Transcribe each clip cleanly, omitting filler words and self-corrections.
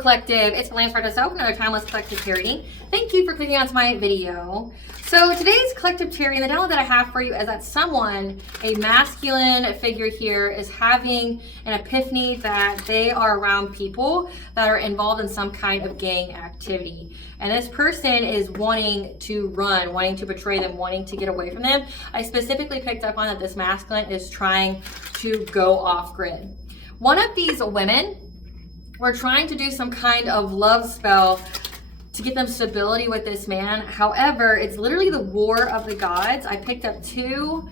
Collective, it's aspiraltotheself, another timeless collective tarot reading. Thank you for clicking onto my video. So today's collective tarot reading, the download that I have for you is that someone, a masculine figure here, is having an epiphany that they are around people that are involved in some kind of gang activity. And this person is wanting to run, wanting to betray them, wanting to get away from them. I specifically picked up on that this masculine is trying to go off grid. One of these women were trying to do some kind of love spell to get them stability with this man. However, it's literally the war of the gods. I picked up two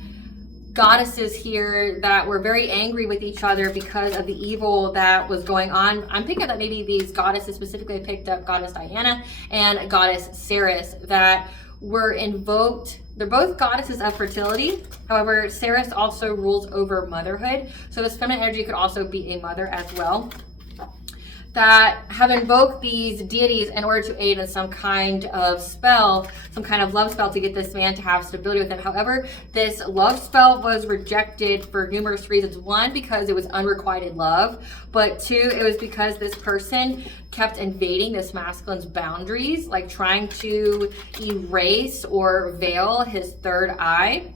goddesses here that were very angry with each other because of the evil that was going on. I'm picking up that maybe these goddesses, specifically I picked up Goddess Diana and Goddess Ceres, that were invoked. They're both goddesses of fertility. However, Ceres also rules over motherhood. So this feminine energy could also be a mother as well, that have invoked these deities in order to aid in some kind of spell, some kind of love spell to get this man to have stability with him. However, this love spell was rejected for numerous reasons. One, because it was unrequited love, but two, it was because this person kept invading this masculine's boundaries, like trying to erase or veil his third eye.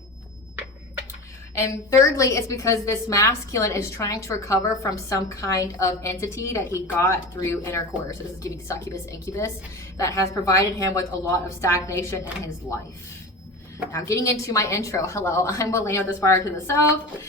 And thirdly, it's because this masculine is trying to recover from some kind of entity that he got through intercourse. So this is giving succubus, incubus, that has provided him with a lot of stagnation in his life. Now, getting into my intro. Hello, I'm Melania with aspiraltotheself.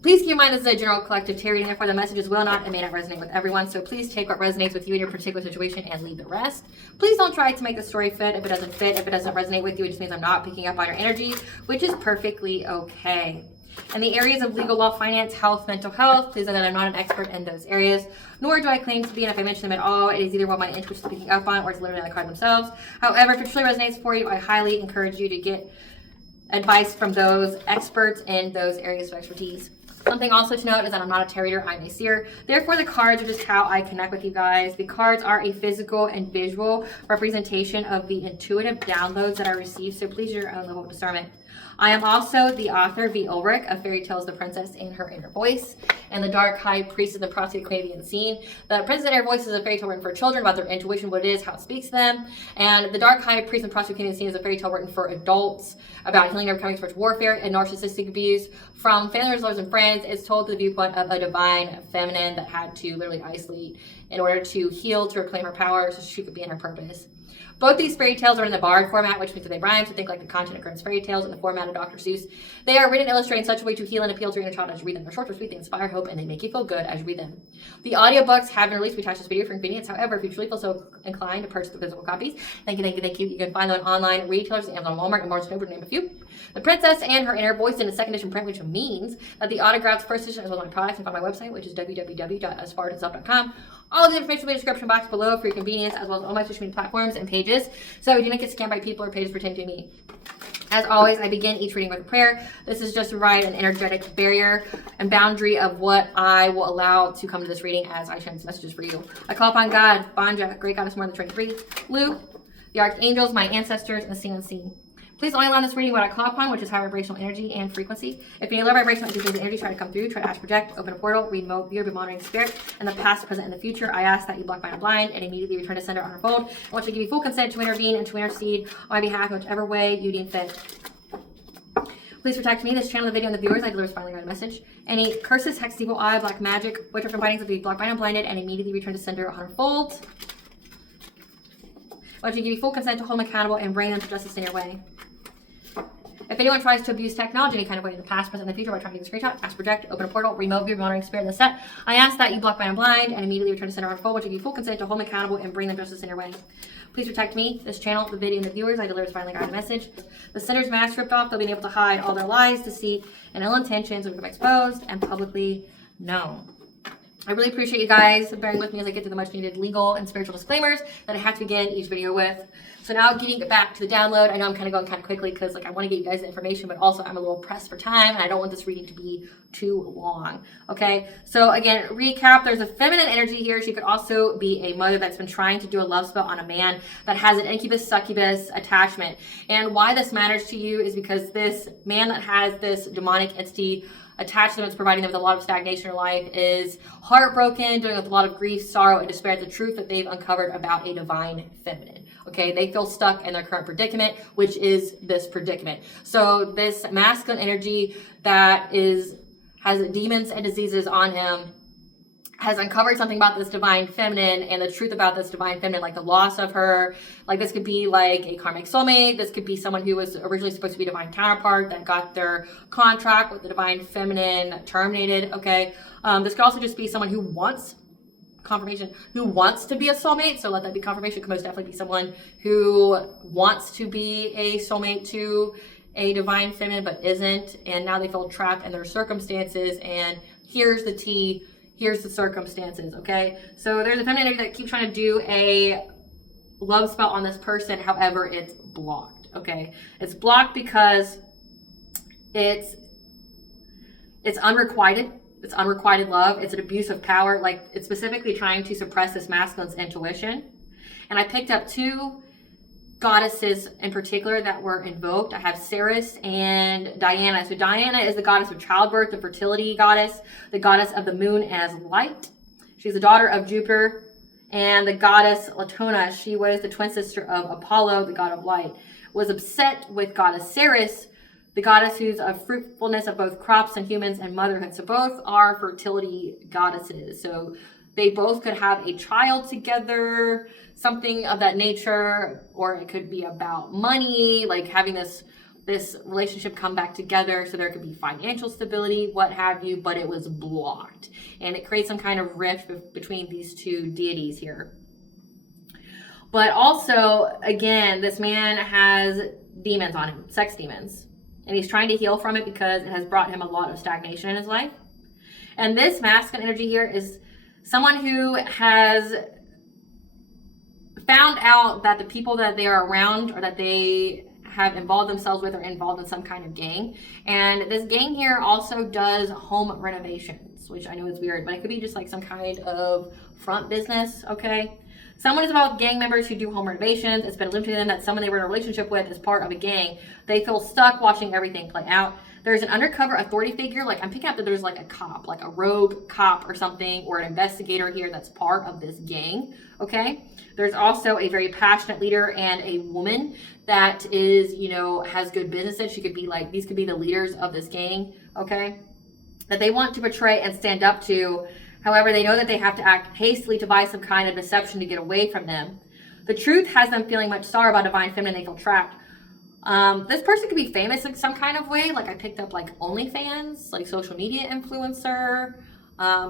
Please keep in mind this is a general collective tarot reading, therefore the messages will not and may not resonate with everyone. So please take what resonates with you in your particular situation and leave the rest. Please don't try to make the story fit. If it doesn't fit, if it doesn't resonate with you, it just means I'm not picking up on your energy, which is perfectly okay. In the areas of legal, law, finance, health, mental health, please know that I'm not an expert in those areas, nor do I claim to be, and if I mention them at all, it is either what my interest is picking up on or it's literally on the card themselves. However, if it truly resonates for you, I highly encourage you to get advice from those experts in those areas of expertise. Something also to note is that I'm not a tarot reader, I'm a seer. Therefore, the cards are just how I connect with you guys. The cards are a physical and visual representation of the intuitive downloads that I receive, so please use your own level of discernment. I am also the author, V. Ulrich, of Fairy Tales, The Princess and Her Inner Voice, and the Dark High Priestess, the Prostitute, Queen of the Unseen. The Princess and Her Voice is a fairy tale written for children about their intuition, what it is, how it speaks to them. And the Dark High Priestess and Prostitute, Queen of the Unseen is a fairy tale written for adults about healing, overcoming spiritual warfare and narcissistic abuse from family members, lovers, and friends. It's told through the viewpoint of a divine feminine that had to literally isolate in order to heal, to reclaim her power so she could be in her purpose. Both these fairy tales are in the bard format, which means that they rhyme, so think like the content of Grimm's fairy tales in the format of Dr. Seuss. They are written and illustrated in such a way to heal and appeal to your inner child as you read them. They're short, they're sweet, they inspire hope, and they make you feel good as you read them. The audiobooks have been released. We attach this video for convenience. However, if you truly feel so inclined to purchase the physical copies, thank you. You can find them on online retailers, Amazon, Walmart, and Barnes & Noble, to name a few. The Princess and Her Inner Voice in a second edition print, which means that the autographs first edition as well as my products, and find my website, which is www.aspiraltotheself.com. All of the information will be in the description box below for your convenience, as well as all my social media platforms and pages, so we do not get scammed by people or pages pretending to be me. As always, I begin each reading with a prayer. This is just to provide an energetic barrier and boundary of what I will allow to come to this reading as I share these messages for you. I call upon God, Banja, Great Goddess, More Than 23, Lu, the Archangels, my ancestors, and the seen unseen. Please only allow this reading what I call upon, which is high vibrational energy and frequency. If any low vibrational energy try to come through, try to astral project, open a portal, read mode, view, be monitoring spirit, in the past, present, and the future, I ask that you block, bind, and blind, and immediately return to sender on her fold. I want you to give you full consent to intervene and to intercede on my behalf in whichever way you deem fit. Please protect me, this channel, the video, and the viewers. I deliver finally got a message. Any curses, hex, evil eye, black magic, witchcraft, and bindings will be blocked, bind, and blinded, and immediately return to sender on her fold. I want you to give you full consent to hold them accountable and bring them to justice in your way. If anyone tries to abuse technology any kind of way in the past, present, and the future by trying to take a screenshot, astral project, open a portal, remove your monitoring spirit in the set, I ask that you block, bind, and blind, and immediately return to center on full, which will give you full consent to hold them accountable and bring them justice in your way. Please protect me, this channel, the video, and the viewers. I deliver this finally guided message. The sender's mask ripped off, they'll be able to hide all their lies, deceit, and ill intentions will become exposed and publicly known. I really appreciate you guys bearing with me as I get to the much needed legal and spiritual disclaimers that I have to begin each video with. So now getting back to the download, I know I'm kind of going kind of quickly because I want to get you guys the information, but also I'm a little pressed for time and I don't want this reading to be too long. Okay, so again, recap, there's a feminine energy here. She could also be a mother that's been trying to do a love spell on a man that has an incubus succubus attachment. And why this matters to you is because this man that has this demonic entity attached to them, it's providing them with a lot of stagnation in their life, is heartbroken, dealing with a lot of grief, sorrow, and despair at the truth that they've uncovered about a divine feminine. Okay, they feel stuck in their current predicament, which is this predicament. So this masculine energy that has demons and diseases on him has uncovered something about this divine feminine and the truth about this divine feminine, like the loss of her. Like this could be like a karmic soulmate. This could be someone who was originally supposed to be a divine counterpart that got their contract with the divine feminine terminated. Okay, this could also just be someone who wants confirmation, who wants to be a soulmate. So let that be confirmation. Could most definitely be someone who wants to be a soulmate to a divine feminine but isn't, and now they feel trapped in their circumstances. And here's the tea. Here's the circumstances, okay? So there's a feminine energy that keeps trying to do a love spell on this person. However, it's blocked, okay? It's blocked because it's unrequited. It's unrequited love. It's an abuse of power. Like, it's specifically trying to suppress this masculine's intuition. And I picked up two goddesses in particular that were invoked. I have Ceres and Diana. So Diana is the goddess of childbirth, the fertility goddess, the goddess of the moon as light. She's the daughter of Jupiter. And the goddess Latona, she was the twin sister of Apollo, the god of light, was upset with goddess Ceres, the goddess who's of fruitfulness of both crops and humans and motherhood. So both are fertility goddesses. So they both could have a child together, something of that nature, or it could be about money, like having this relationship come back together, so there could be financial stability, what have you, but it was blocked. And it creates some kind of rift between these two deities here. But also, again, this man has demons on him, sex demons. And he's trying to heal from it because it has brought him a lot of stagnation in his life. And this masculine energy here is someone who has found out that the people that they are around or that they have involved themselves with are involved in some kind of gang. And this gang here also does home renovations, which I know is weird, but it could be just like some kind of front business, okay? Someone is involved with gang members who do home renovations. It's been limited to them that someone they were in a relationship with is part of a gang. They feel stuck watching everything play out. There's an undercover authority figure. Like, I'm picking up that there's like a cop, like a rogue cop or something, or an investigator here that's part of this gang, okay? There's also a very passionate leader and a woman that is, you know, has good businesses. She could be like, these could be the leaders of this gang, okay? That they want to portray and stand up to. However, they know that they have to act hastily to buy some kind of deception to get away from them. The truth has them feeling much sorrow about divine feminine. They feel trapped. This person could be famous in some kind of way. Like I picked up like OnlyFans, like social media influencer,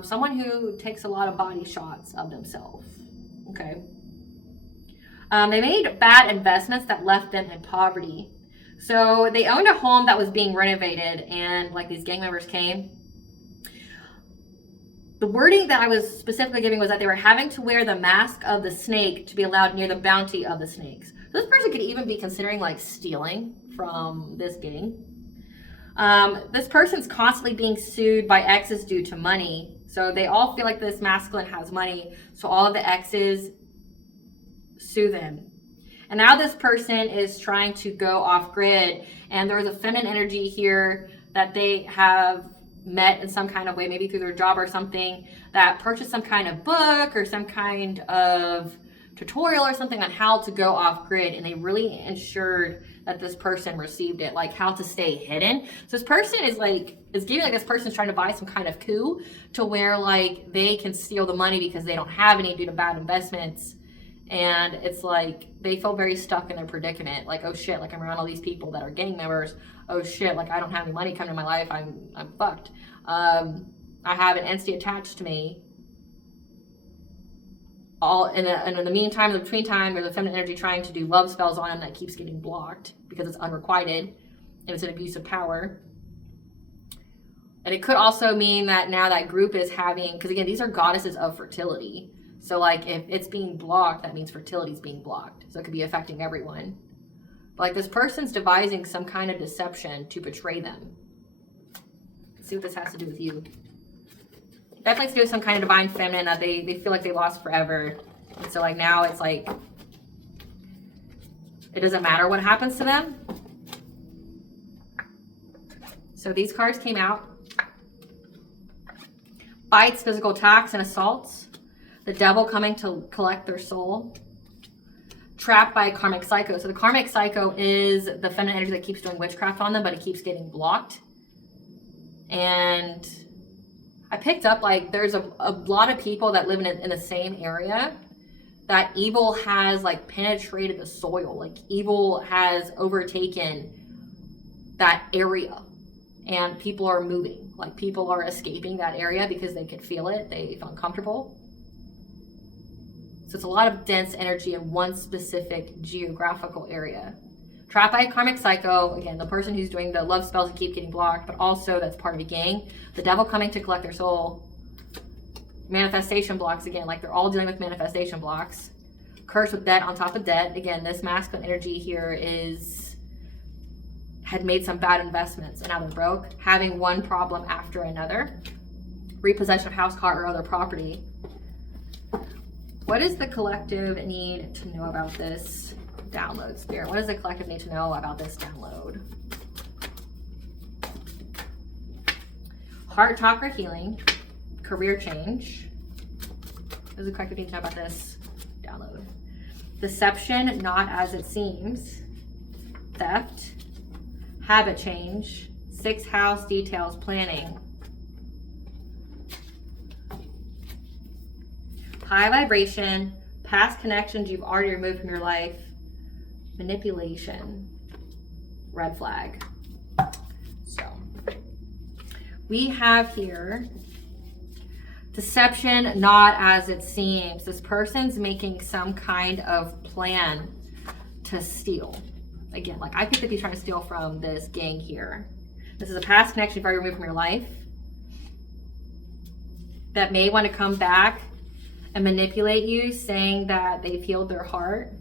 someone who takes a lot of body shots of themselves. Okay. They made bad investments that left them in poverty. So they owned a home that was being renovated, and like these gang members came. The wording that I was specifically giving was that they were having to wear the mask of the snake to be allowed near the bounty of the snakes. So this person could even be considering like stealing from this gang. This person's constantly being sued by exes due to money. So they all feel like this masculine has money. So all of the exes sue them. And now this person is trying to go off grid. And there's a feminine energy here that they have met in some kind of way, maybe through their job or something, that purchased some kind of book or some kind of tutorial or something on how to go off grid, and they really ensured that this person received it, like how to stay hidden. So this person is giving like this person's trying to buy some kind of coup to where like they can steal the money because they don't have any due to bad investments. And it's like they feel very stuck in their predicament, like, oh shit, like I'm around all these people that are gang members. Oh shit, like I don't have any money coming in my life. I'm fucked. I have an entity attached to me. In the meantime, in the between time, there's a feminine energy trying to do love spells on him that keeps getting blocked because it's unrequited and it's an abuse of power. And it could also mean that now that group is having, because again, these are goddesses of fertility. So like if it's being blocked, that means fertility is being blocked. So it could be affecting everyone. But like this person's devising some kind of deception to betray them. Let's see what this has to do with you. Definitely has to do with some kind of divine feminine that they feel like they lost forever. And so like now it's like, it doesn't matter what happens to them. So these cards came out. bites, physical attacks, and assaults. The devil coming to collect their soul. Trapped by a karmic psycho. So the karmic psycho is the feminine energy that keeps doing witchcraft on them, but it keeps getting blocked. And I picked up, like, there's a lot of people that live in the same area that evil has, like, penetrated the soil. Like, evil has overtaken that area. And people are moving. Like, people are escaping that area because they could feel it. They feel uncomfortable. So it's a lot of dense energy in one specific geographical area. Trapped by a karmic psycho, again, the person who's doing the love spells and keep getting blocked, but also that's part of a gang. The devil coming to collect their soul. Manifestation blocks, again, like they're all dealing with manifestation blocks. Cursed with debt on top of debt. Again, this masculine energy here had made some bad investments and now they're broke. Having one problem after another. Repossession of house, car, or other property. What does the collective need to know about this download, Spirit? What does the collective need to know about this download? Heart chakra healing, career change. What does the collective need to know about this download? Deception, not as it seems. Theft, habit change, 6th house details, planning. High vibration, past connections you've already removed from your life, manipulation, red flag. So we have here deception, not as it seems. This person's making some kind of plan to steal. Again, like I think that he's trying to steal from this gang here. This is a past connection you've already removed from your life that may want to come back and manipulate you, saying that they've healed their heart.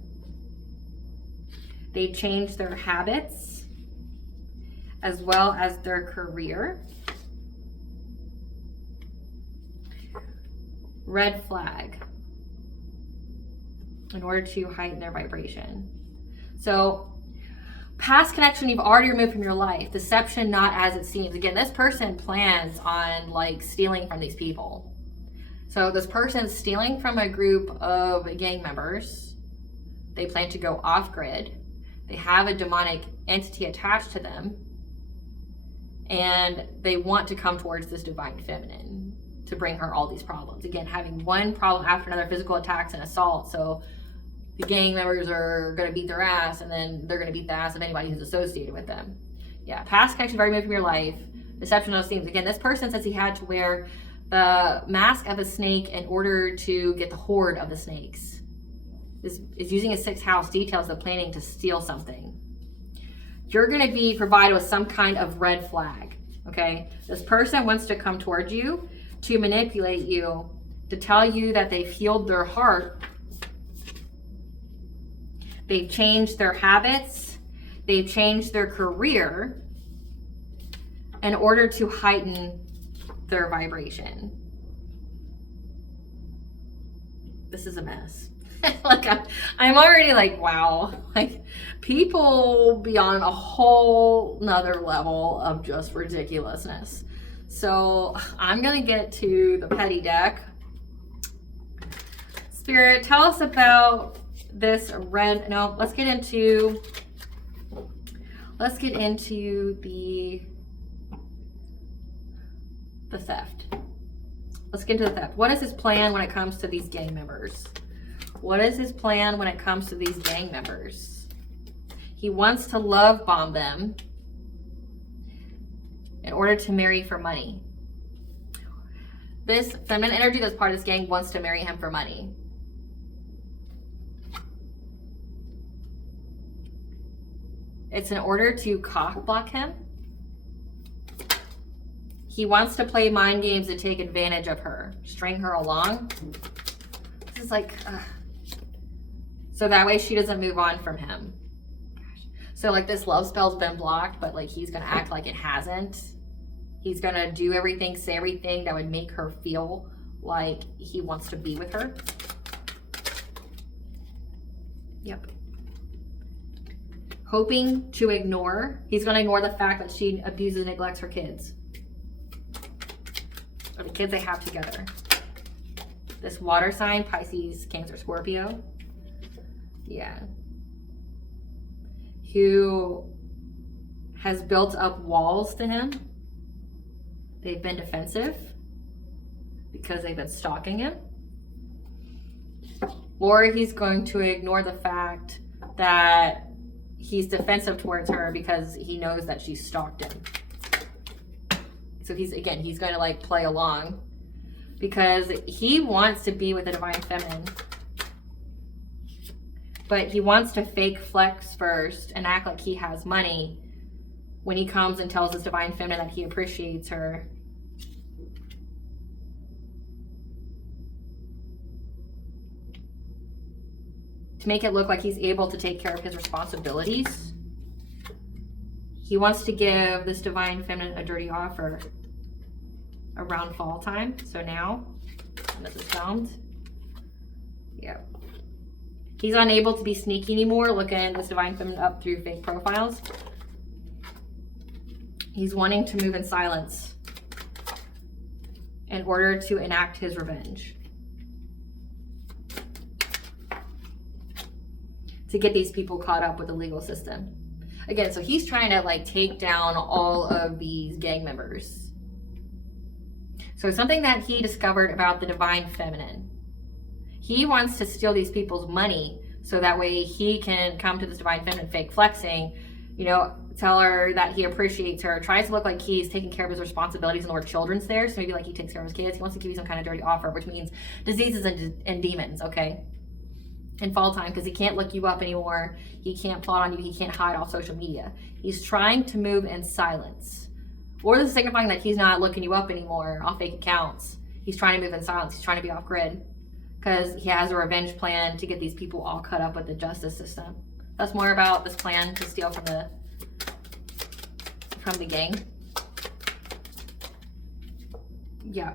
They changed their habits as well as their career. Red flag in order to heighten their vibration. So past connection you've already removed from your life. Deception, not as it seems. Again, this person plans on like stealing from these people. So this person's stealing from a group of gang members. They plan to go off grid. They have a demonic entity attached to them. And they want to come towards this divine feminine to bring her all these problems. Again, having one problem after another, physical attacks and assault. So the gang members are going to beat their ass, and then they're going to beat the ass of anybody who's associated with them. Yeah, past connection very removed from your life. Deception, no seems. Again, this person says he had to wear the mask of a snake in order to get the horde of the snakes. Is using a 6th house details of planning to steal something. You're going to be provided with some kind of red flag. Okay, this person wants to come towards you to manipulate you, to tell you that they've healed their heart. They've changed their habits. They've changed their career in order to heighten their vibration. This is a mess. Like I'm already like, wow, like people be on a whole nother level of just ridiculousness. So I'm gonna get to the petty deck. Spirit, tell us about this red. No, let's get into the theft. Let's get into the theft. What is his plan when it comes to these gang members? What is his plan when it comes to these gang members? He wants to love bomb them in order to marry for money. This feminine energy that's part of this gang wants to marry him for money. It's in order to cock block him. He wants to play mind games to take advantage of her, string her along. This is like, so that way she doesn't move on from him. Gosh. So like this love spell's been blocked, but like he's gonna act like it hasn't. He's gonna do everything, say everything that would make her feel like he wants to be with her. Yep. Hoping to ignore. He's gonna ignore the fact that she abuses and neglects her kids. or the kids they have together. This water sign, Pisces, Cancer, Scorpio. Yeah. Who has built up walls to him. They've been defensive because they've been stalking him. Or he's going to ignore the fact that he's defensive towards her because he knows that she stalked him. So he's going to like play along because he wants to be with the divine feminine. But he wants to fake flex first and act like he has money when he comes and tells his divine feminine that he appreciates her. To make it look like he's able to take care of his responsibilities. He wants to give this divine feminine a dirty offer around fall time. So now, when this is filmed, yeah. He's unable to be sneaky anymore, looking this divine feminine up through fake profiles. He's wanting to move in silence in order to enact his revenge. To get these people caught up with the legal system. Again, so he's trying to like take down all of these gang members. So something that he discovered about the divine feminine. He wants to steal these people's money so that way he can come to this divine feminine fake flexing, you know, tell her that he appreciates her, tries to look like he's taking care of his responsibilities and the word children's there. So maybe like he takes care of his kids. He wants to give you some kind of dirty offer, which means diseases and demons, okay? In fall time, because he can't look you up anymore. He can't plot on you. He can't hide off social media. He's trying to move in silence. Or this is signifying that he's not looking you up anymore off fake accounts. He's trying to move in silence. He's trying to be off grid because he has a revenge plan to get these people all cut up with the justice system. That's more about this plan to steal from the gang. Yeah.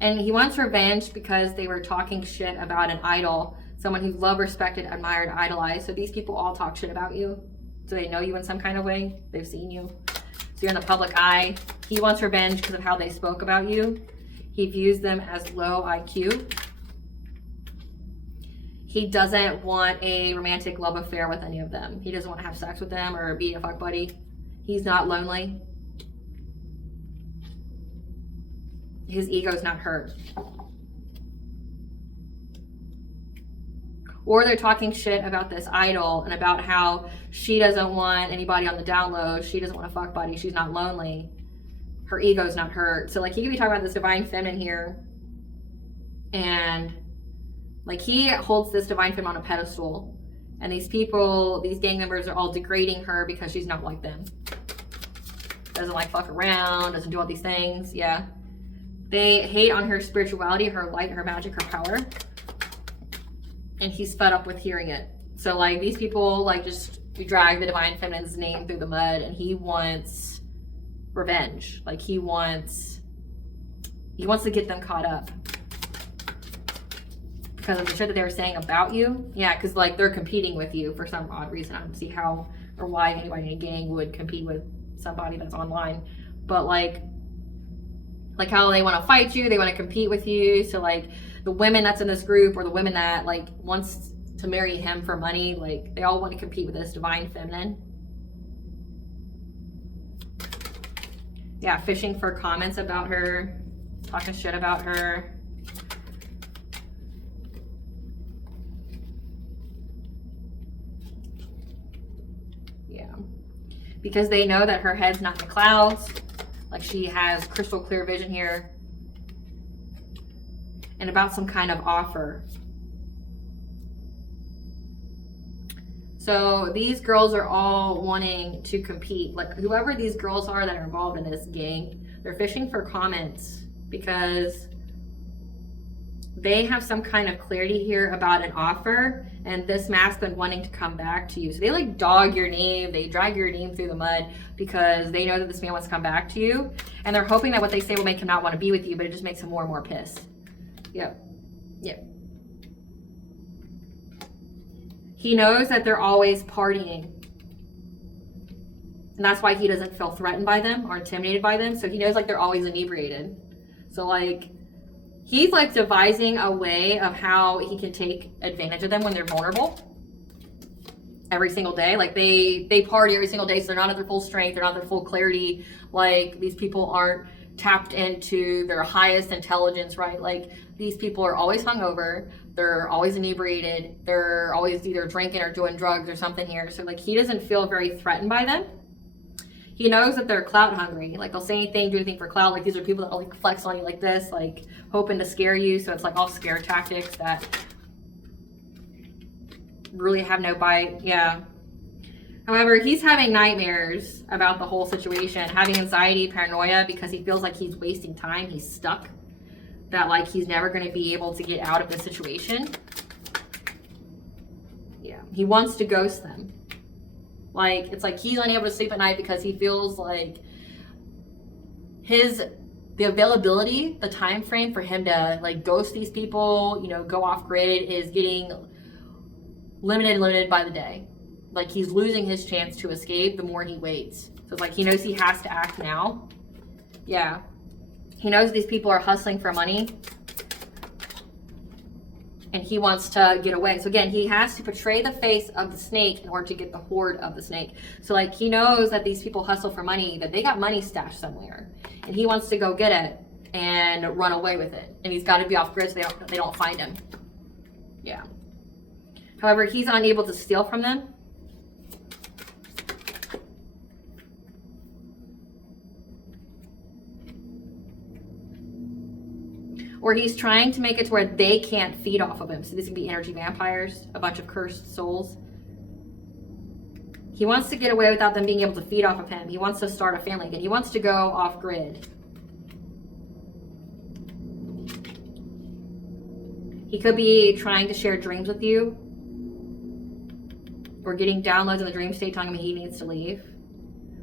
And he wants revenge because they were talking shit about an idol, someone who's loved, respected, admired, idolized. So these people all talk shit about you. So they know you in some kind of way. They've seen you. So you're in the public eye. He wants revenge because of how they spoke about you. He views them as low IQ. He doesn't want a romantic love affair with any of them. He doesn't want to have sex with them or be a fuck buddy. He's not lonely. His ego's not hurt. Or they're talking shit about this idol and about how she doesn't want anybody on the down low. She doesn't want a fuck buddy. She's not lonely. Her ego's not hurt. So like he could be talking about this divine feminine here. And like he holds this divine feminine on a pedestal. And these people, these gang members are all degrading her because she's not like them. Doesn't like fuck around, doesn't do all these things. Yeah. They hate on her spirituality, her light, her magic, her power. And he's fed up with hearing it. So like these people like just drag the divine feminine's name through the mud, and he wants revenge. Like he wants to get them caught up because of the shit that they were saying about you. Yeah, because like they're competing with you for some odd reason. I don't see how or why anybody in a gang would compete with somebody that's online. But like how they want to fight you, they want to compete with you. So like the women that's in this group, or the women that like wants to marry him for money, like they all want to compete with this divine feminine. Yeah, fishing for comments about her, talking shit about her. Yeah, because they know that her head's not in the clouds. Like she has crystal clear vision here. And about some kind of offer. So these girls are all wanting to compete. Like whoever these girls are that are involved in this gang, they're fishing for comments because they have some kind of clarity here about an offer and this masculine wanting to come back to you. So they like dog your name, they drag your name through the mud because they know that this man wants to come back to you. And they're hoping that what they say will make him not want to be with you, but it just makes him more and more pissed. Yep. Yep. He knows that they're always partying. And that's why he doesn't feel threatened by them or intimidated by them. So he knows like they're always inebriated. So like he's like devising a way of how he can take advantage of them when they're vulnerable every single day. Like they party every single day, so they're not at their full strength, they're not at their full clarity. Like these people aren't tapped into their highest intelligence, right? Like these people are always hungover, they're always inebriated, they're always either drinking or doing drugs or something here. So like he doesn't feel very threatened by them. He knows that they're clout hungry. Like they'll say anything, do anything for clout. Like these are people that will like flex on you like this, like hoping to scare you. So it's like all scare tactics that really have no bite. Yeah. However, he's having nightmares about the whole situation, having anxiety, paranoia, because he feels like he's wasting time. He's stuck. That like he's never going to be able to get out of the situation. Yeah. He wants to ghost them. Like, it's like he's unable to sleep at night because he feels like the availability, the time frame for him to like ghost these people, you know, go off grid is getting limited by the day. Like he's losing his chance to escape the more he waits. So it's like he knows he has to act now. Yeah. He knows these people are hustling for money. And he wants to get away. So again, he has to portray the face of the snake in order to get the hoard of the snake. So like he knows that these people hustle for money, that they got money stashed somewhere. And he wants to go get it and run away with it. And he's got to be off grid so they don't find him. Yeah. However, he's unable to steal from them. Or he's trying to make it to where they can't feed off of him. So these can be energy vampires, a bunch of cursed souls. He wants to get away without them being able to feed off of him. He wants to start a family again. He wants to go off grid. He could be trying to share dreams with you, or getting downloads in the dream state telling him he needs to leave.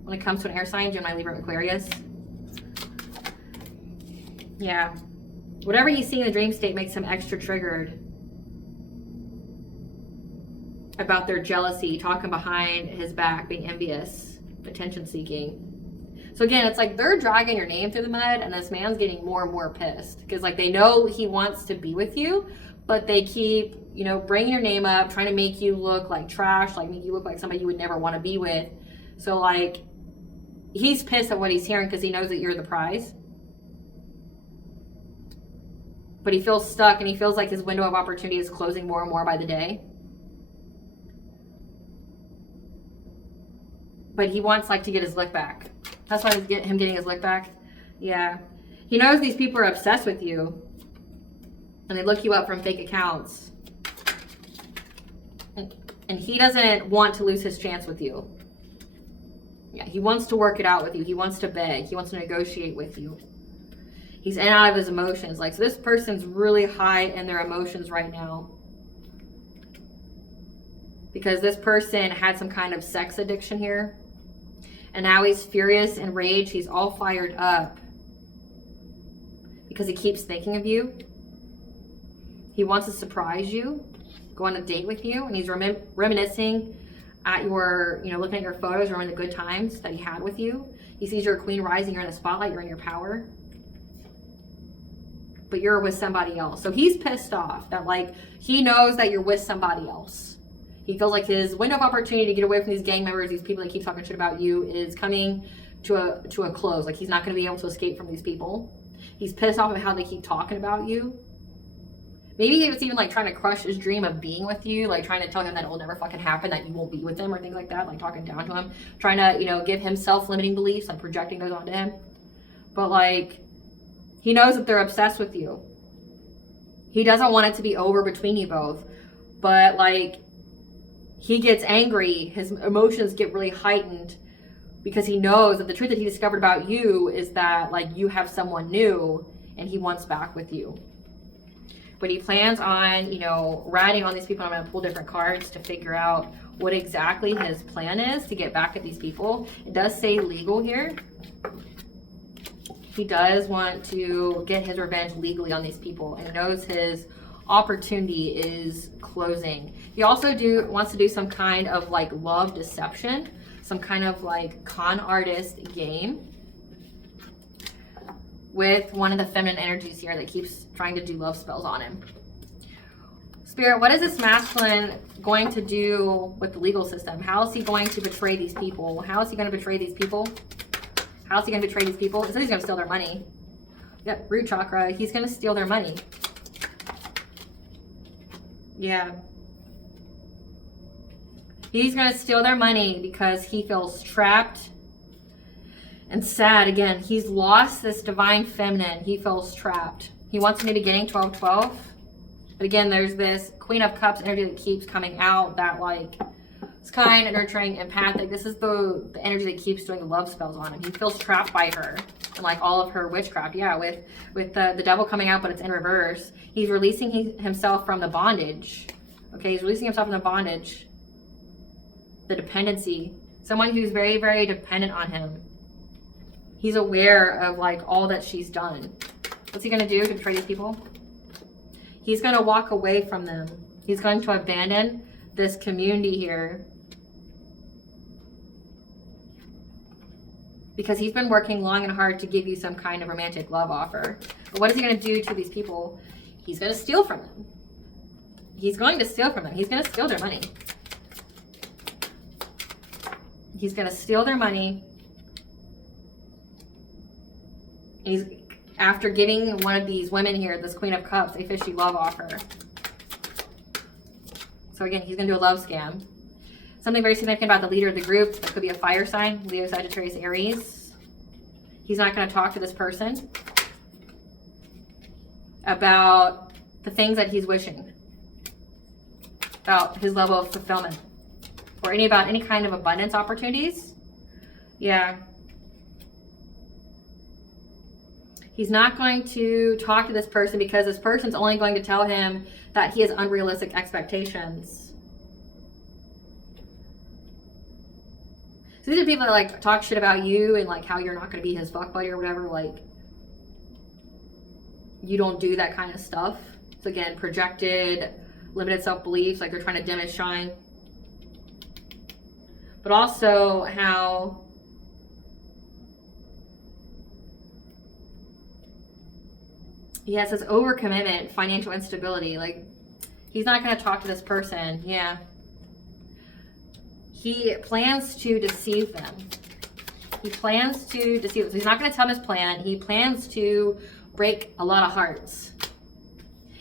When it comes to an air sign, Gemini, Libra, Aquarius. Yeah. Whatever he's seeing in the dream state makes him extra triggered about their jealousy, talking behind his back, being envious, attention seeking. So again, it's like they're dragging your name through the mud, and this man's getting more and more pissed because like they know he wants to be with you, but they keep, you know, bringing your name up, trying to make you look like trash, like make you look like somebody you would never want to be with. So like he's pissed at what he's hearing because he knows that you're the prize. But he feels stuck, and he feels like his window of opportunity is closing more and more by the day. But he wants like to get his lick back. That's why him getting his lick back. Yeah. He knows these people are obsessed with you, and they look you up from fake accounts. And he doesn't want to lose his chance with you. Yeah, he wants to work it out with you. He wants to beg. He wants to negotiate with you. He's in and out of his emotions. Like, so this person's really high in their emotions right now. Because this person had some kind of sex addiction here. And now he's furious and rage. He's all fired up. Because he keeps thinking of you. He wants to surprise you. Go on a date with you. And he's reminiscing at your, you know, looking at your photos, remembering the good times that he had with you. He sees you're a queen rising. You're in the spotlight. You're in your power. But you're with somebody else. So he's pissed off that like he knows that you're with somebody else. He feels like his window of opportunity to get away from these gang members, these people that keep talking shit about you, is coming to a close. Like he's not going to be able to escape from these people. He's pissed off at how they keep talking about you. Maybe it's even like trying to crush his dream of being with you, like trying to tell him that it will never fucking happen, that you won't be with him or things like that, like talking down to him, trying to, you know, give him self-limiting beliefs, like projecting those onto him. But like, he knows that they're obsessed with you. He doesn't want it to be over between you both. But like, he gets angry. His emotions get really heightened because he knows that the truth that he discovered about you is that like you have someone new and he wants back with you. But he plans on, you know, ratting on these people. I'm going to pull different cards to figure out what exactly his plan is to get back at these people. It does say legal here. He does want to get his revenge legally on these people, and he knows his opportunity is closing. He also wants to do some kind of like love deception. some kind of like con artist game with one of the feminine energies here that keeps trying to do love spells on him. Spirit, what is this masculine going to do with the legal system? How is he going to betray these people? How is he going to betray these people? How is he going to betray these people? It says he's going to steal their money. Yep, root chakra. He's going to steal their money. Yeah. He's going to steal their money because he feels trapped and sad. Again, he's lost this divine feminine. He feels trapped. He wants a new beginning, 12-12. But again, there's this Queen of Cups energy that keeps coming out that like it's kind, nurturing, empathic. This is the energy that keeps doing the love spells on him. He feels trapped by her and like all of her witchcraft. Yeah, with the devil coming out, but it's in reverse. He's releasing himself from the bondage. Okay, he's releasing himself from the bondage. The dependency. Someone who's very, very dependent on him. He's aware of like all that she's done. What's he going to do to betray these people? He's going to walk away from them. He's going to abandon this community here. Because he's been working long and hard to give you some kind of romantic love offer. But what is he going to do to these people? He's going to steal from them. He's going to steal from them. He's going to steal their money. He's going to steal their money. He's after giving one of these women here, this Queen of Cups, a fishy love offer. So again, he's going to do a love scam. Something very significant about the leader of the group. It could be a fire sign, Leo, Sagittarius, Aries. He's not going to talk to this person about the things that he's wishing, about his level of fulfillment, or about any kind of abundance opportunities. Yeah. He's not going to talk to this person because this person's only going to tell him that he has unrealistic expectations. So these are people that like talk shit about you and like how you're not going to be his fuck buddy or whatever. Like, you don't do that kind of stuff. So again, projected, limited self-beliefs, like they're trying to dim his shine. But also how he has this overcommitment, financial instability. Like, he's not going to talk to this person. Yeah. He plans to deceive them. He plans to deceive them. So he's not going to tell him his plan. He plans to break a lot of hearts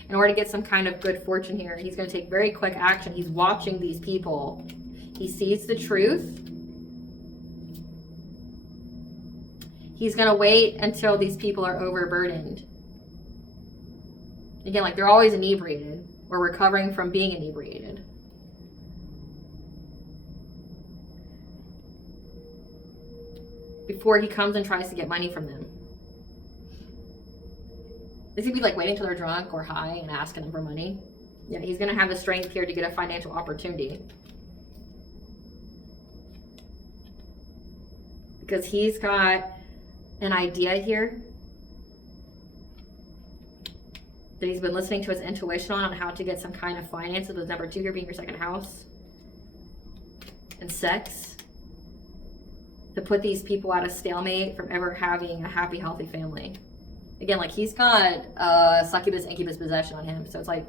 in order to get some kind of good fortune here. He's going to take very quick action. He's watching these people. He sees the truth. He's going to wait until these people are overburdened. Again, like they're always inebriated or recovering from being inebriated. Before he comes and tries to get money from them. Is he be like waiting until they're drunk or high and asking them for money? Yeah, he's going to have the strength here to get a financial opportunity. Because he's got an idea here that he's been listening to his intuition on how to get some kind of finances, with number 2 here being your second house. And sex. To put these people at a stalemate from ever having a happy, healthy family. Again, like he's got succubus, incubus possession on him. So it's like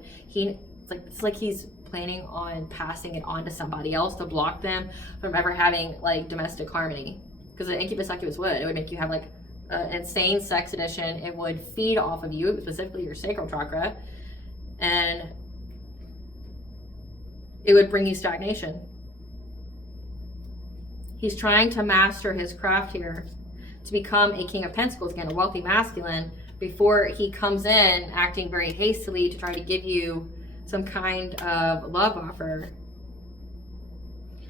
he's planning on passing it on to somebody else to block them from ever having like domestic harmony. Because the incubus, succubus it would make you have like an insane sex addiction. It would feed off of you, specifically your sacral chakra, and it would bring you stagnation. He's trying to master his craft here to become a King of Pentacles, again, a wealthy masculine, before he comes in acting very hastily to try to give you some kind of love offer.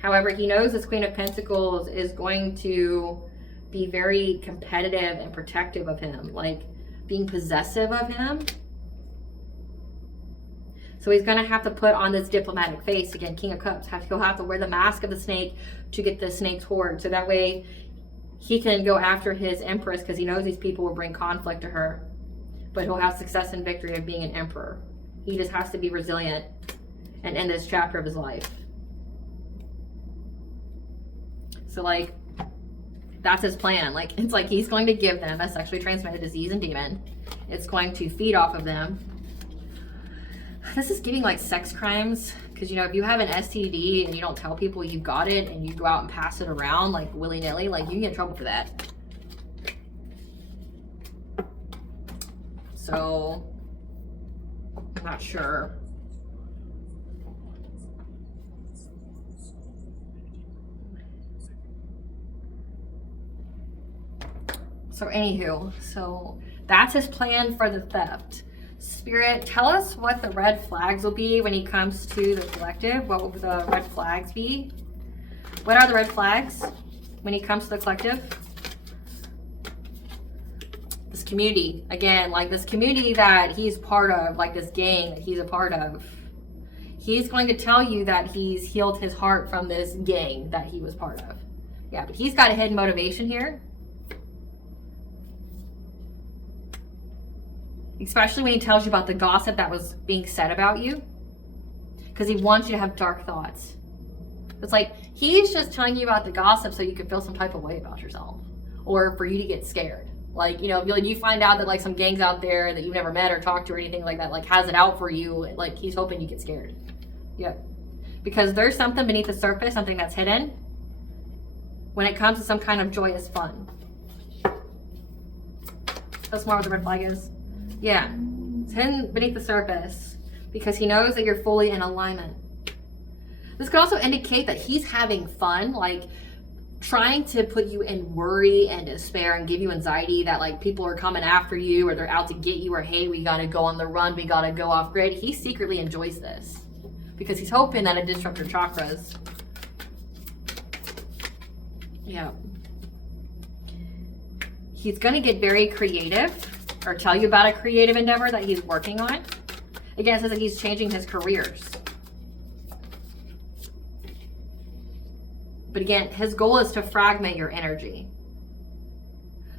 However, he knows this Queen of Pentacles is going to be very competitive and protective of him, like being possessive of him. So he's going to have to put on this diplomatic face. Again, King of Cups. He'll have to wear the mask of the snake to get the snake's hoard. So that way he can go after his empress, because he knows these people will bring conflict to her. But he'll have success and victory of being an emperor. He just has to be resilient and end this chapter of his life. So like, that's his plan. Like, it's like he's going to give them a sexually transmitted disease and demon. It's going to feed off of them. This is giving like sex crimes, because you know, if you have an STD and you don't tell people you got it and you go out and pass it around like willy-nilly, like you can get in trouble for that. So I'm not sure. So anywho, so that's his plan for the theft. Spirit, tell us what the red flags will be when he comes to the collective. What will the red flags be? What are the red flags when he comes to the collective? This community, again, like this community that he's part of, like this gang that he's a part of. He's going to tell you that he's healed his heart from this gang that he was part of. Yeah, but he's got a hidden motivation here. Especially when he tells you about the gossip that was being said about you. Because he wants you to have dark thoughts. It's like, he's just telling you about the gossip so you can feel some type of way about yourself. Or for you to get scared. Like, you know, you find out that like some gangs out there that you've never met or talked to or anything like that, like has it out for you. Like, he's hoping you get scared. Yep. Because there's something beneath the surface, something that's hidden. When it comes to some kind of joyous fun. That's more what the red flag is. Yeah, it's hidden beneath the surface because he knows that you're fully in alignment. This could also indicate that he's having fun, like trying to put you in worry and despair and give you anxiety that like people are coming after you or they're out to get you or hey, we gotta go on the run, we gotta go off grid. He secretly enjoys this because he's hoping that it disrupts your chakras. Yeah. He's gonna get very creative. Or tell you about a creative endeavor that he's working on. Again, it says that he's changing his careers. But again, his goal is to fragment your energy.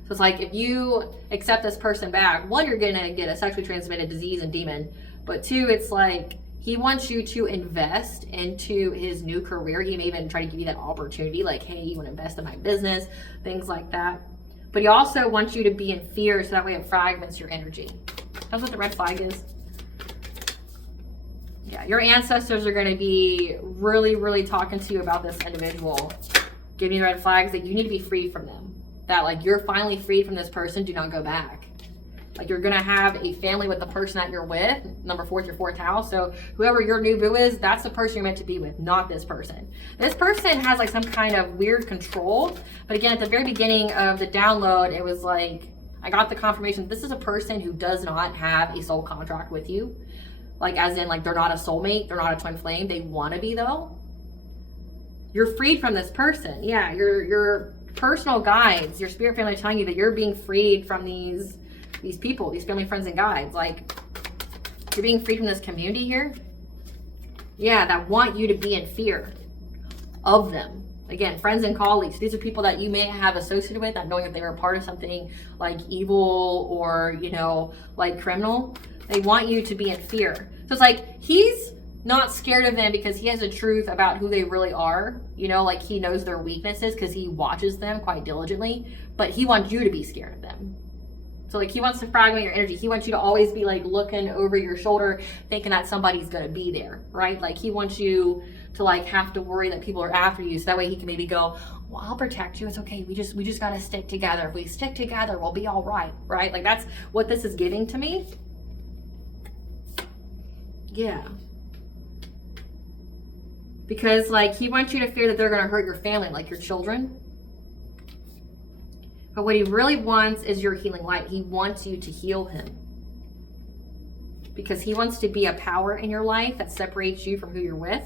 So it's like, if you accept this person back, one, you're gonna get a sexually transmitted disease and demon. But two, it's like, he wants you to invest into his new career. He may even try to give you that opportunity, like, hey, you wanna invest in my business, things like that. But he also wants you to be in fear so that way it fragments your energy. That's what the red flag is. Yeah, your ancestors are going to be really, really talking to you about this individual. Giving you red flags that you need to be free from them. That like you're finally freed from this person, do not go back. Like you're going to have a family with the person that you're with. Number 4 is your 4th house. So whoever your new boo is, that's the person you're meant to be with, not this person. This person has like some kind of weird control. But again, at the very beginning of the download, it was like, I got the confirmation. This is a person who does not have a soul contract with you. Like as in like they're not a soulmate. They're not a twin flame. They want to be though. You're freed from this person. Yeah, your personal guides, your spirit family are telling you that you're being freed from these people, these family, friends, and guides. Like, you're being freed from this community here. Yeah, that want you to be in fear of them. Again, friends and colleagues. These are people that you may have associated with, not knowing that they were a part of something like evil or, you know, like criminal. They want you to be in fear. So it's like, he's not scared of them because he has the truth about who they really are. You know, like he knows their weaknesses because he watches them quite diligently. But he wants you to be scared of them. So like he wants to fragment your energy. He wants you to always be like looking over your shoulder, thinking that somebody's gonna be there, right? Like he wants you to like have to worry that people are after you. So that way he can maybe go, well, I'll protect you. It's okay. We just gotta stick together. If we stick together, we'll be all right, right? Like that's what this is giving to me. Yeah. Because like he wants you to fear that they're gonna hurt your family, like your children. But what he really wants is your healing light. He wants you to heal him. Because he wants to be a power in your life that separates you from who you're with.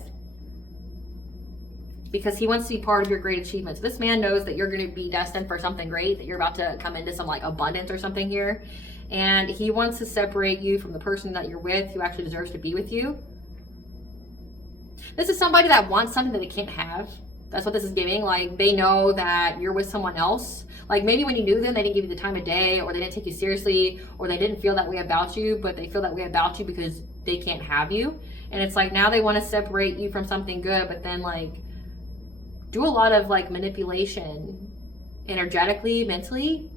Because he wants to be part of your great achievements. This man knows that you're going to be destined for something great, that you're about to come into some like abundance or something here. And he wants to separate you from the person that you're with who actually deserves to be with you. This is somebody that wants something that they can't have. That's what this is giving. Like they know that you're with someone else. Like maybe when you knew them, they didn't give you the time of day, or they didn't take you seriously, or they didn't feel that way about you, but they feel that way about you because they can't have you. And it's like now they want to separate you from something good, but then like do a lot of like manipulation energetically, mentally,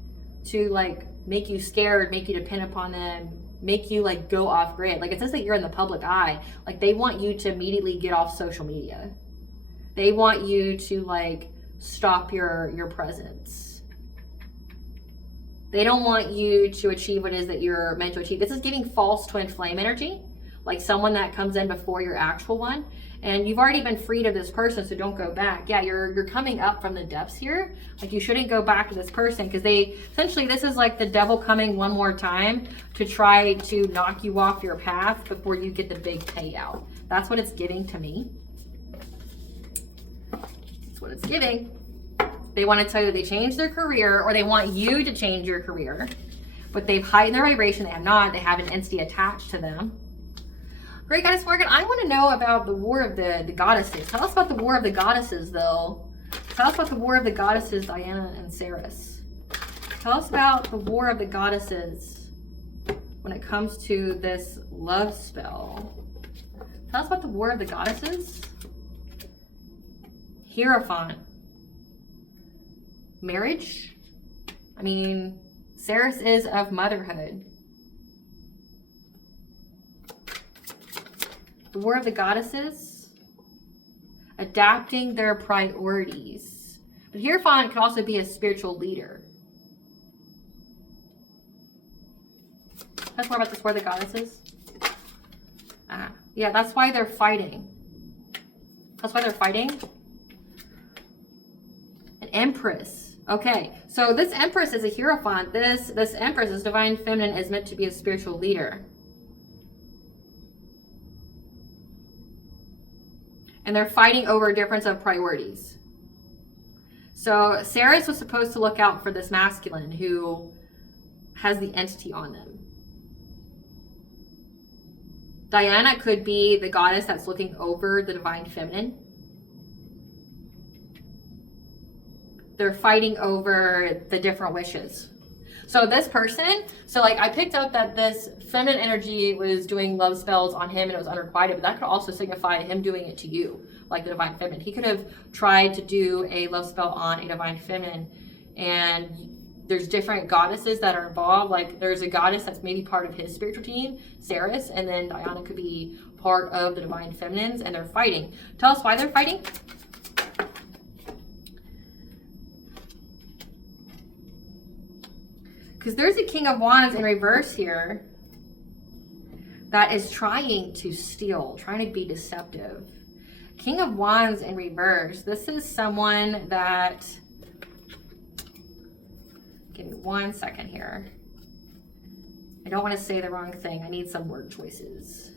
to like make you scared, make you depend upon them, make you like go off grid. Like it says that you're in the public eye. Like they want you to immediately get off social media. They want you to like stop your presence. They don't want you to achieve what it is that you're meant to achieve. This is giving false twin flame energy, like someone that comes in before your actual one. And you've already been freed of this person, so don't go back. Yeah, you're coming up from the depths here. Like you shouldn't go back to this person, because they essentially, this is like the devil coming one more time to try to knock you off your path before you get the big payout. That's what it's giving to me. That's what it's giving. They want to tell you they changed their career, or they want you to change your career, but they've heightened their vibration. They have not. They have an entity attached to them. Great, Goddess Morgan, I want to know about the War of the Goddesses. Tell us about the War of the Goddesses, though. Tell us about the War of the Goddesses, Diana and Saris. Tell us about the War of the Goddesses when it comes to this love spell. Tell us about the War of the Goddesses. Hierophant. Marriage. I mean, Saris is of motherhood. The War of the Goddesses, adapting their priorities. But Hierophant could also be a spiritual leader. That's more about this War of the Goddesses. Yeah, that's why they're fighting. That's why they're fighting. An Empress. Okay, so this Empress is a Hierophant. This Empress, this Divine Feminine, is meant to be a spiritual leader. And they're fighting over a difference of priorities. So Saris was supposed to look out for this masculine who has the entity on them. Diana could be the goddess that's looking over the Divine Feminine. They're fighting over the different wishes. So this person, so like I picked up that this feminine energy was doing love spells on him and it was unrequited, but that could also signify him doing it to you, like the Divine Feminine. He could have tried to do a love spell on a Divine Feminine, and there's different goddesses that are involved. Like there's a goddess that's maybe part of his spiritual team, Saris, and then Diana could be part of the Divine Feminines, and they're fighting. Tell us why they're fighting. Because there's a King of Wands in reverse here that is trying to steal, trying to be deceptive. King of Wands in reverse. This is someone that, give me 1 second here. I don't want to say the wrong thing. I need some word choices.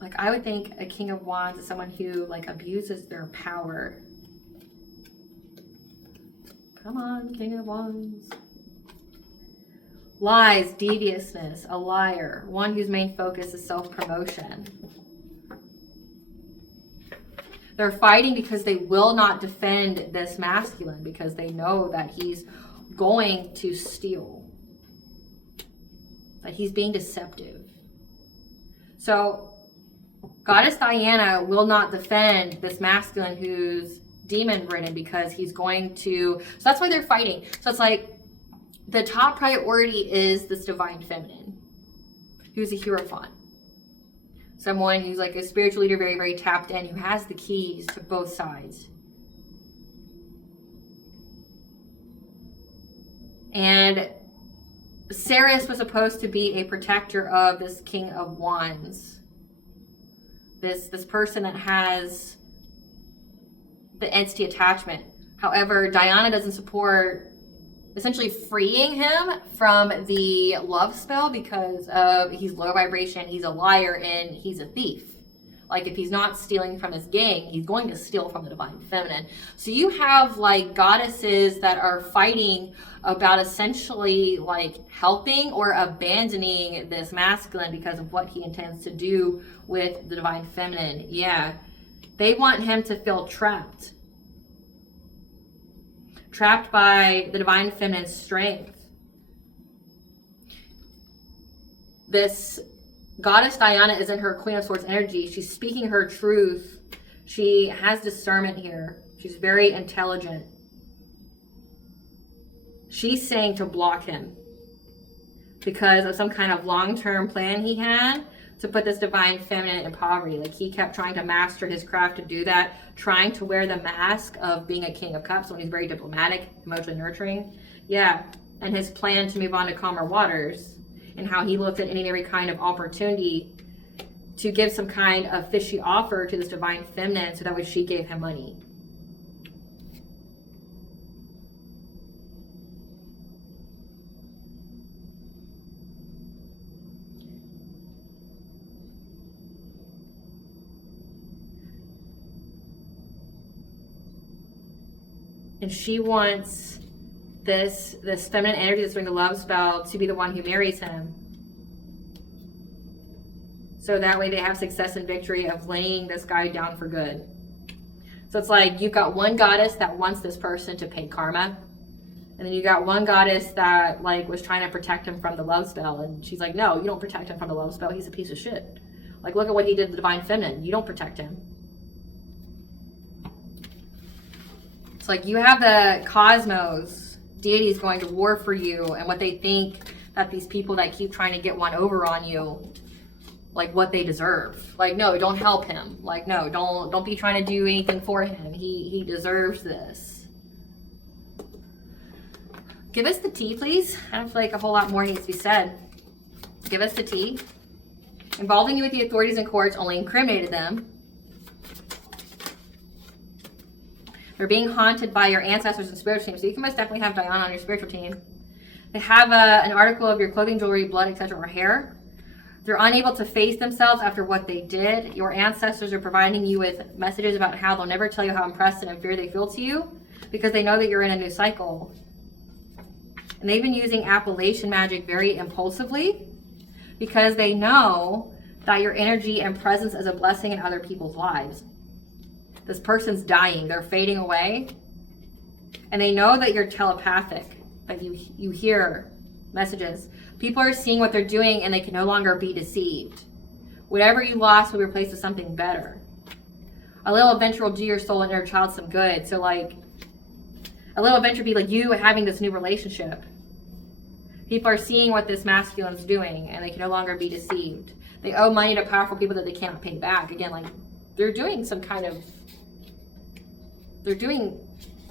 Like I would think a King of Wands is someone who like abuses their power. Come on, King of Wands. Lies, deviousness, a liar, one whose main focus is self-promotion. They're fighting because they will not defend this masculine, because they know that he's going to steal, that he's being deceptive. So Goddess Diana will not defend this masculine who's demon ridden, because he's going to, so that's why they're fighting. So it's like the top priority is this Divine Feminine who's a Hierophant, someone who's like a spiritual leader, very, very tapped in, who has the keys to both sides. And Saris was supposed to be a protector of this King of Wands, this person that has the entity attachment. However, Diana doesn't support essentially freeing him from the love spell, because of he's low vibration, he's a liar, and he's a thief. Like if he's not stealing from his gang, he's going to steal from the Divine Feminine. So you have like goddesses that are fighting about essentially like helping or abandoning this masculine because of what he intends to do with the Divine Feminine. Yeah. They want him to feel trapped. Trapped by the Divine Feminine's strength. This Goddess Diana is in her Queen of Swords energy. She's speaking her truth. She has discernment here. She's very intelligent. She's saying to block him because of some kind of long-term plan he had to put this divine feminine in poverty. Like, he kept trying to master his craft to do that, trying to wear the mask of being a King of Cups when he's very diplomatic, emotionally nurturing. Yeah, and his plan to move on to calmer waters, and how he looked at any and every kind of opportunity to give some kind of fishy offer to this divine feminine so that way she gave him money. And she wants this feminine energy that's doing the love spell to be the one who marries him. So that way they have success and victory of laying this guy down for good. So it's like you've got one goddess that wants this person to pay karma. And then you got one goddess that like was trying to protect him from the love spell. And she's like, no, you don't protect him from the love spell. He's a piece of shit. Like, look at what he did to the divine feminine. You don't protect him. It's like you have the cosmos, deities going to war for you, and what they think that these people that keep trying to get one over on you, like what they deserve. Like, no, don't help him. Like, no, don't be trying to do anything for him. He deserves this. Give us the tea, please. I don't feel like a whole lot more needs to be said. Give us the tea. Involving you with the authorities and courts only incriminated them. They're being haunted by your ancestors and spiritual team. So you can most definitely have Diana on your spiritual team. They have an article of your clothing, jewelry, blood, etc., or hair. They're unable to face themselves after what they did. Your ancestors are providing you with messages about how they'll never tell you how impressed and in fear they feel to you because they know that you're in a new cycle. And they've been using appellation magic very impulsively because they know that your energy and presence is a blessing in other people's lives. This person's dying, they're fading away, and they know that you're telepathic, that you hear messages. People are seeing what they're doing and they can no longer be deceived. Whatever you lost will be replaced with something better. A little adventure will do your soul and inner child some good. So like, a little adventure be like you having this new relationship. People are seeing what this masculine's doing and they can no longer be deceived. They owe money to powerful people that they cannot pay back. Again, like, they're doing some kind of, they're doing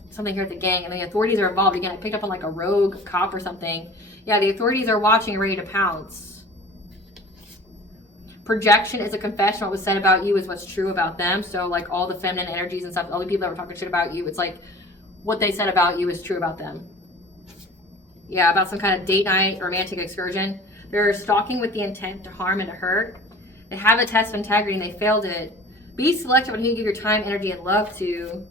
something here at the gang, and the authorities are involved. Again, I picked up on like a rogue cop or something. Yeah, the authorities are watching and ready to pounce. Projection is a confession. What was said about you is what's true about them. So like all the feminine energies and stuff, all the people that were talking shit about you, it's like what they said about you is true about them. Yeah, about some kind of date night, romantic excursion. They're stalking with the intent to harm and to hurt. They have a test of integrity and they failed it. Be selective on who you give your time, energy, and love to.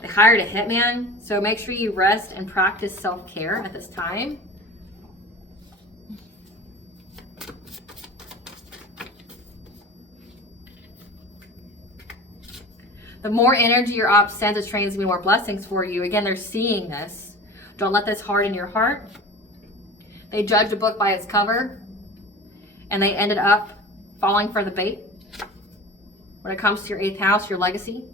They hired a hitman, so make sure you rest and practice self-care at this time. The more energy your op sends, it trains to be more blessings for you. Again, they're seeing this. Don't let this harden your heart. They judged a book by its cover, and they ended up falling for the bait. When it comes to your 8th house, your legacy,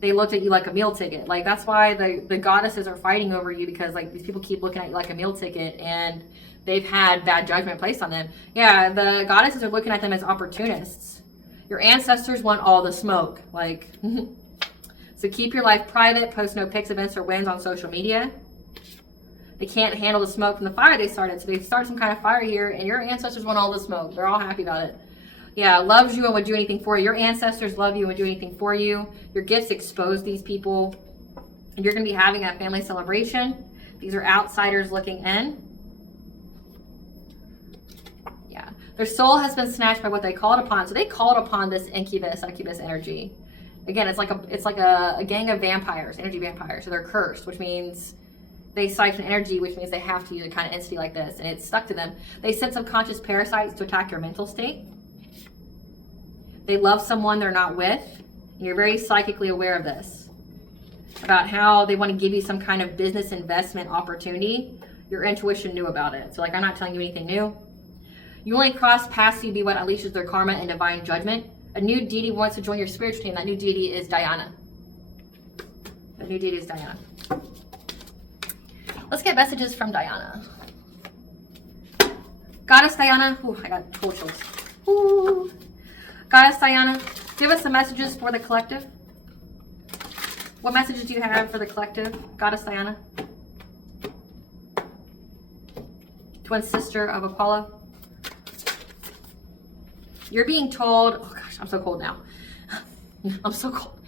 they looked at you like a meal ticket. Like, that's why the goddesses are fighting over you, because like these people keep looking at you like a meal ticket and they've had bad judgment placed on them. Yeah, the goddesses are looking at them as opportunists. Your ancestors want all the smoke. Like, so keep your life private, post no pics, events, or wins on social media. They can't handle the smoke from the fire they started. So they start some kind of fire here and your ancestors want all the smoke. They're all happy about it. Yeah, loves you and would do anything for you. Your ancestors love you and would do anything for you. Your gifts expose these people. And you're going to be having a family celebration. These are outsiders looking in. Yeah. Their soul has been snatched by what they called upon. So they called upon this incubus, succubus energy. Again, it's like a gang of vampires, energy vampires. So they're cursed, which means they siphon energy, which means they have to use a kind of entity like this. And it's stuck to them. They send subconscious parasites to attack your mental state. They love someone they're not with. And you're very psychically aware of this. About how they want to give you some kind of business investment opportunity. Your intuition knew about it. So like, I'm not telling you anything new. You only cross paths to be what unleashes their karma and divine judgment. A new deity wants to join your spiritual team. That new deity is Diana. The new deity is Diana. Let's get messages from Diana. Goddess Diana. Ooh, I got cold chills. Ooh. Goddess Diana, give us some messages for the collective. What messages do you have for the collective? Goddess Diana. Twin sister of Apollo. You're being told, oh gosh, I'm so cold now. I'm so cold.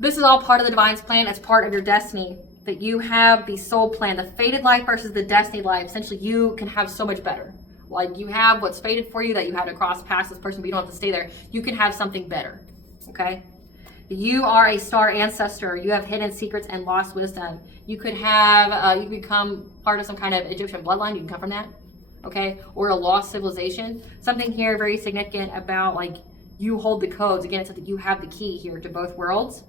This is all part of the divine's plan as part of your destiny. That you have the soul plan, the fated life versus the destiny life. Essentially, you can have so much better. Like you have what's fated for you, that you had to cross past this person, but you don't have to stay there. You can have something better, okay? You are a star ancestor. You have hidden secrets and lost wisdom. You could have, you could become part of some kind of Egyptian bloodline. You can come from that, okay? Or a lost civilization. Something here very significant about like you hold the codes. Again, it's that you have the key here to both worlds.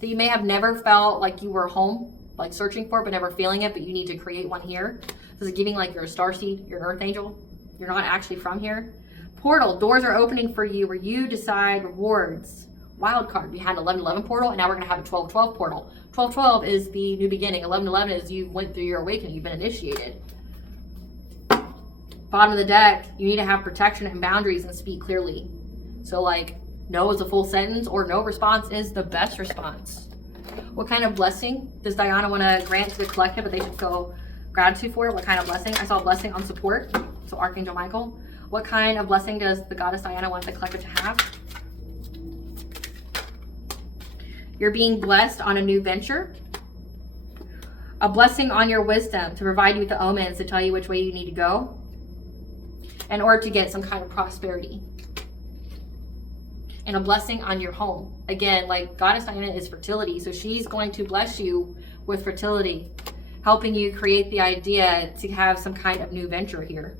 That you may have never felt like you were home, like searching for it, but never feeling it, but you need to create one here. This is giving like you're a starseed, you're an earth angel. You're not actually from here. Portal, doors are opening for you where you decide rewards. Wild card, we had 11-11 portal, and now we're gonna have a 12-12 portal. 12-12 is the new beginning. 11-11 is you went through your awakening, you've been initiated. Bottom of the deck, you need to have protection and boundaries and speak clearly. So like, no is a full sentence, or no response is the best response. What kind of blessing does Diana wanna grant to the collective that they should feel gratitude for? What kind of blessing? I saw a blessing on support. So Archangel Michael. What kind of blessing does the Goddess Diana want the collective to have? You're being blessed on a new venture. A blessing on your wisdom to provide you with the omens to tell you which way you need to go in order to get some kind of prosperity. And a blessing on your home. Again, like Goddess Diana is fertility, so she's going to bless you with fertility, helping you create the idea to have some kind of new venture here.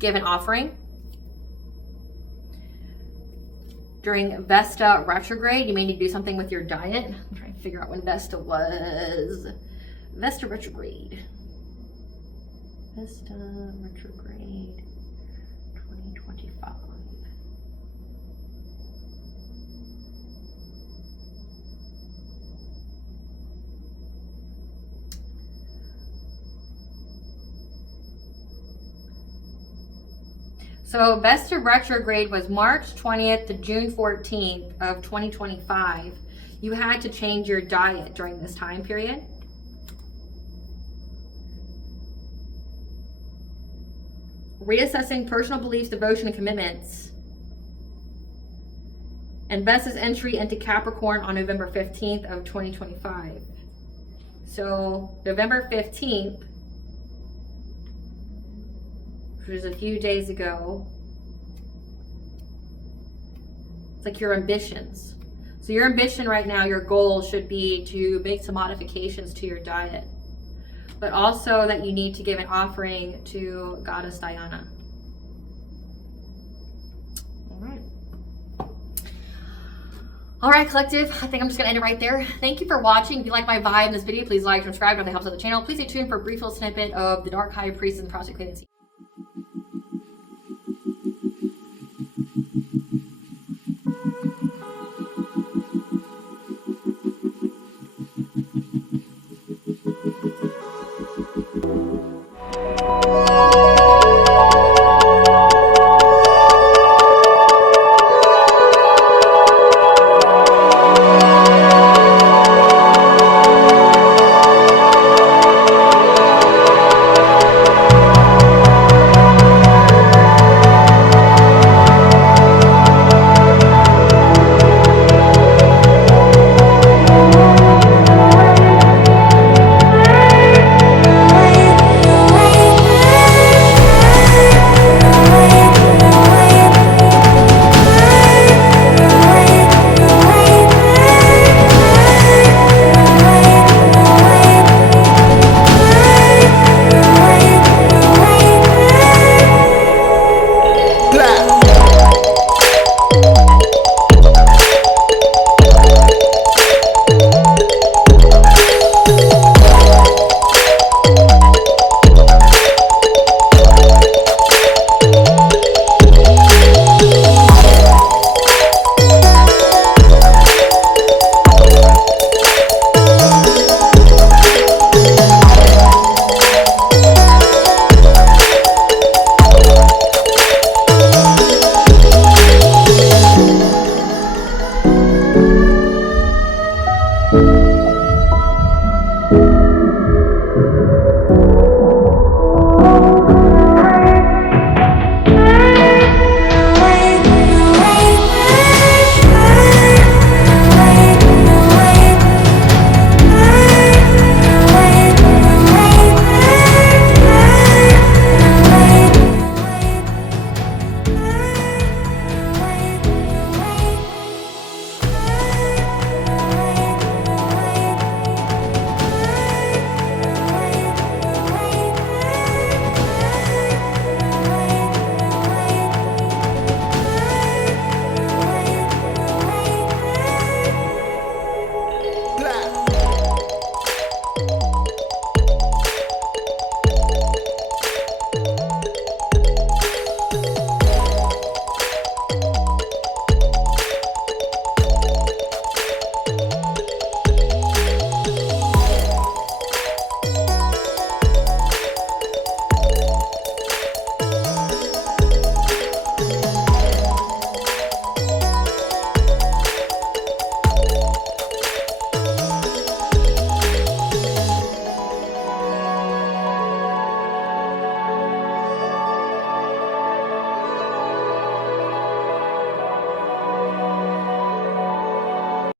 Give an offering. During Vesta retrograde, you may need to do something with your diet. I'm trying to figure out when Vesta was. Vesta retrograde. Vesta retrograde 2025. So Vesta retrograde was March 20th to June 14th of 2025. You had to change your diet during this time period. Reassessing personal beliefs, devotion, and commitments. And Vesta's entry into Capricorn on November 15th of 2025. So November 15th, which was a few days ago. It's like your ambitions. So your ambition right now, your goal should be to make some modifications to your diet, but also that you need to give an offering to Goddess Diana. All right, collective, I think I'm just gonna end it right there. Thank you for watching. If you like my vibe in this video, please like, subscribe, if it helps out the channel. Please stay tuned for a brief little snippet of the Dark High Priest and the Prostitute Queen.